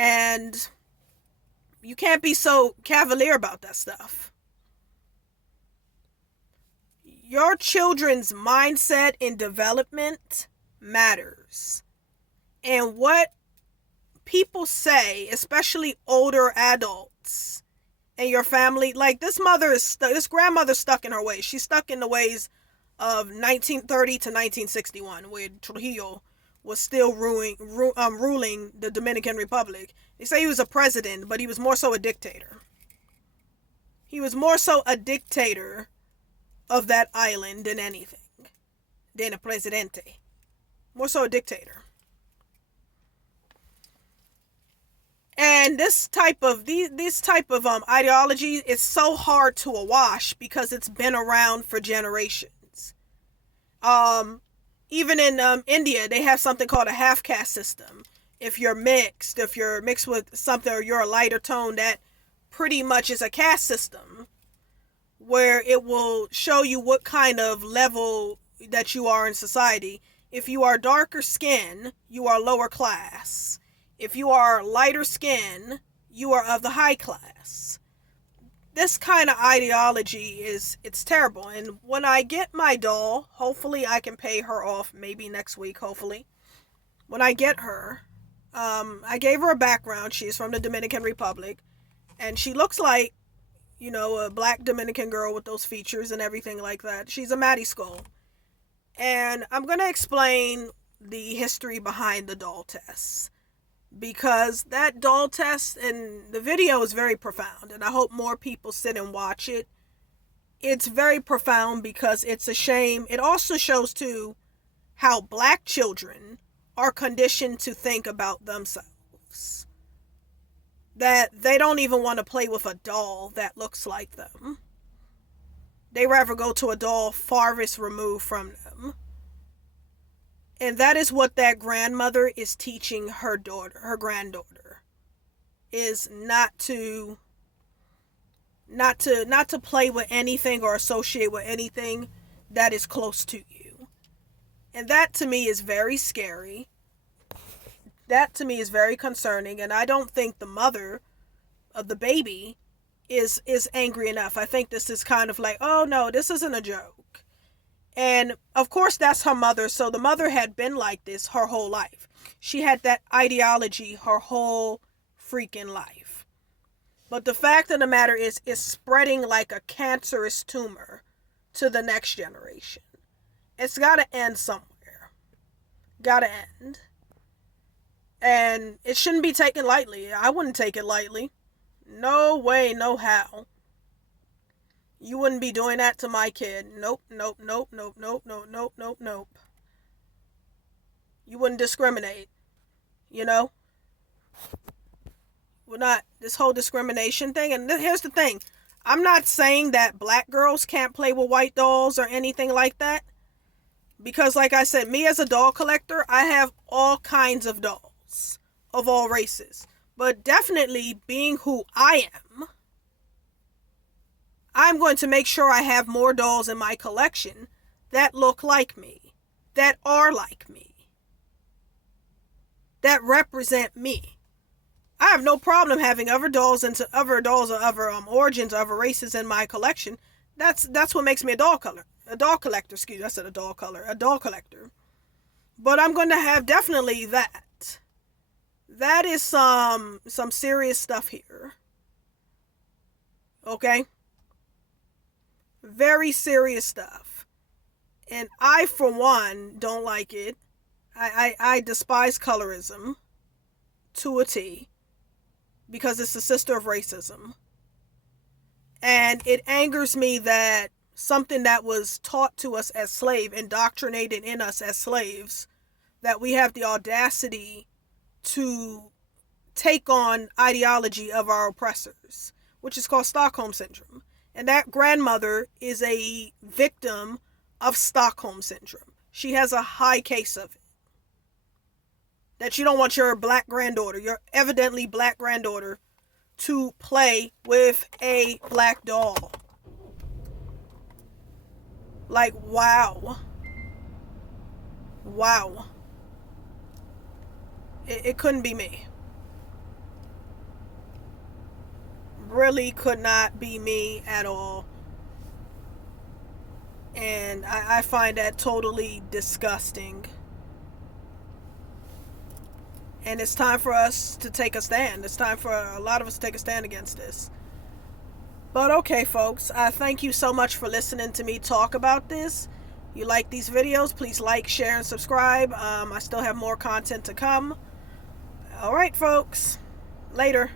And you can't be so cavalier about that stuff. Your children's mindset and development matters. And what people say, especially older adults in your family, like this grandmother's stuck in her ways. She's stuck in the ways of 1930 to 1961, where Trujillo was still ruling the Dominican Republic. They say he was a president, but he was more so a dictator. He was more so a dictator of that island than anything, than a presidente. More so a dictator. And this type of ideology is so hard to awash because it's been around for generations. Even in India, they have something called a half caste system. If you're mixed with something, or you're a lighter tone, that pretty much is a caste system where it will show you what kind of level that you are in society. If you are darker skin, you are lower class. If you are lighter skin, you are of the high class. This kind of ideology it's terrible. And when I get my doll, hopefully I can pay her off maybe next week, hopefully. When I get her, I gave her a background. She's from the Dominican Republic. And she looks like, a black Dominican girl with those features and everything like that. She's a Matty Skull. And I'm going to explain the history behind the doll test. Because that doll test and the video is very profound, and I hope more people sit and watch it. It's very profound because it's a shame. It also shows too how black children are conditioned to think about themselves. That they don't even want to play with a doll that looks like them. They rather go to a doll farthest removed from them. And that is what that grandmother is teaching her granddaughter, is not to play with anything or associate with anything that is close to you. And that to me is very scary. That to me is very concerning, and I don't think the mother of the baby is angry enough. I think this is kind of like, oh no, this isn't a joke. And of course that's her mother, so the mother had been like this her whole life. She had that ideology her whole freaking life. But the fact of the matter is, it's spreading like a cancerous tumor to the next generation. It's gotta end somewhere. Gotta end. And it shouldn't be taken lightly. I wouldn't take it lightly. No way, no how. You wouldn't be doing that to my kid. Nope, nope, nope, nope, nope, nope, nope, nope, nope. You wouldn't discriminate. We're not, this whole discrimination thing. And here's the thing. I'm not saying that black girls can't play with white dolls or anything like that. Because like I said, me as a doll collector, I have all kinds of dolls of all races. But definitely being who I am, I'm going to make sure I have more dolls in my collection that look like me, that are like me, that represent me. I have no problem having other dolls of other origins, other races in my collection. That's what makes me a doll collector. Excuse me, I said a doll collector. But I'm going to have definitely that. That is some serious stuff here. Okay? Very serious stuff. And I, for one, don't like it. I despise colorism to a T because it's the sister of racism. And it angers me that something that was taught to us as slaves, indoctrinated in us as slaves, that we have the audacity to take on ideology of our oppressors, which is called Stockholm Syndrome. And that grandmother is a victim of Stockholm Syndrome. She has a high case of it. That you don't want your black granddaughter, your evidently black granddaughter, to play with a black doll. Like, wow. Wow. It couldn't be me. really could not be me at all. And I find that totally disgusting. And it's time for us to take a stand. It's time for a lot of us to take a stand against this. But okay, folks, I thank you so much for listening to me talk about this. You like these videos, please like, share, and subscribe. I still have more content to come. All right, folks. Later.